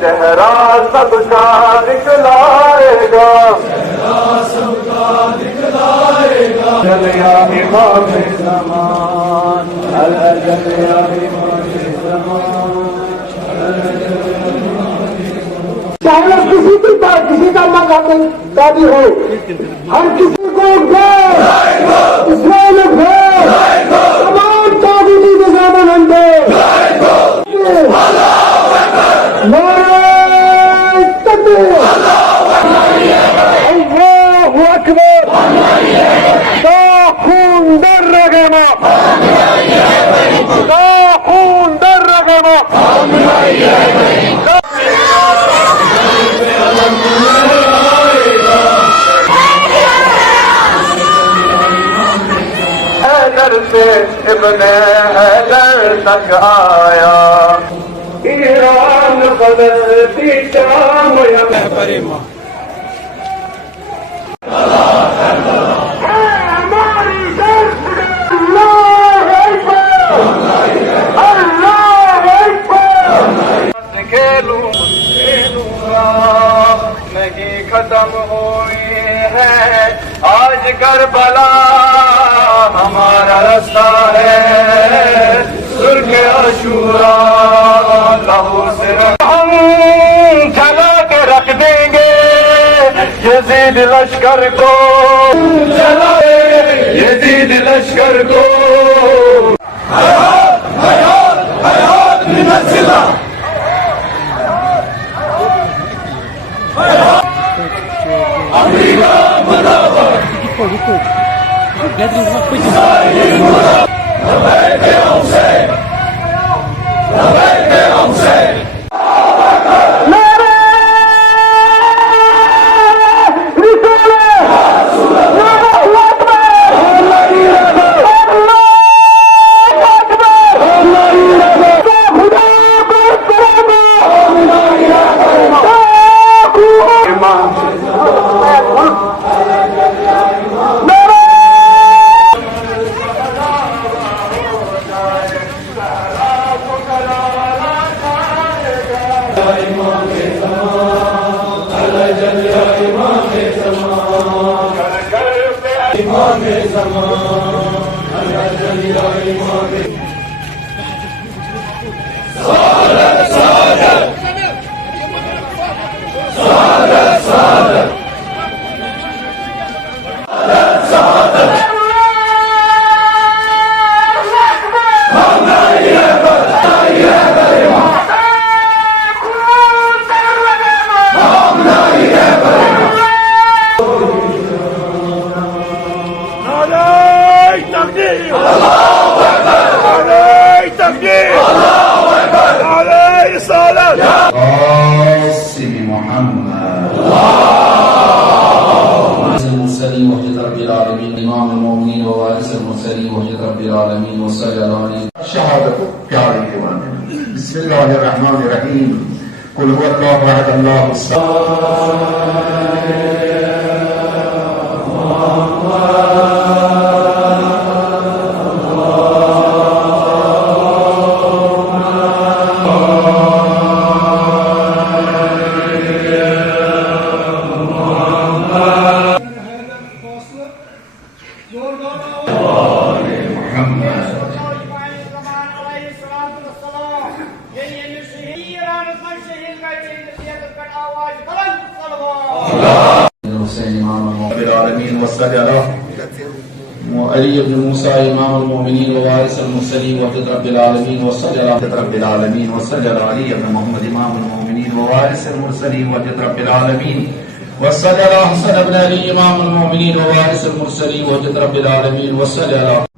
चेहरा सबका दिखलाएगा, जलिया इमाम ज़मान, जलिया इमाम चाहे किसी का मकाम भी हो, हर किसी को इस्लाम तमाम ताबूती निज़ाम अंदर अल्लाहु अकबर, खून दर रगमा, खून दर रगमा, हैदर से इब्ने हैदर तक आया, ईरान बदलती शाम यमन, नहीं खत्म हुई है आज करबला, हमारा रास्ता है सुर्ख अशूरा, लहू से हम जला के रख देंगे यजीद लश्कर को, जला यजीद लश्कर को। शहादत प्यारे दीवाने। बिस्मिल्लाहिर्रहमानिर्रहीम। कुल हुवल्लाहु अहद अल्लाहु अली इब्न मूसा इमाम अल-मोमिनीन व वारिस अल-मुरसलीन व रब्बिल आलमीन व सल्लल्लाहु रब्बिल आलमीन व सल्लल्लाहु अली इब्न मुहम्मद इमाम अल-मोमिनीन व वारिस अल-मुरसलीन व रब्बिल आलमीन व सल्लल्लाहु अली इमाम अल-मोमिनीन व वारिस अल-मुरसलीन व रब्बिल आलमीन व सल्लल्लाहु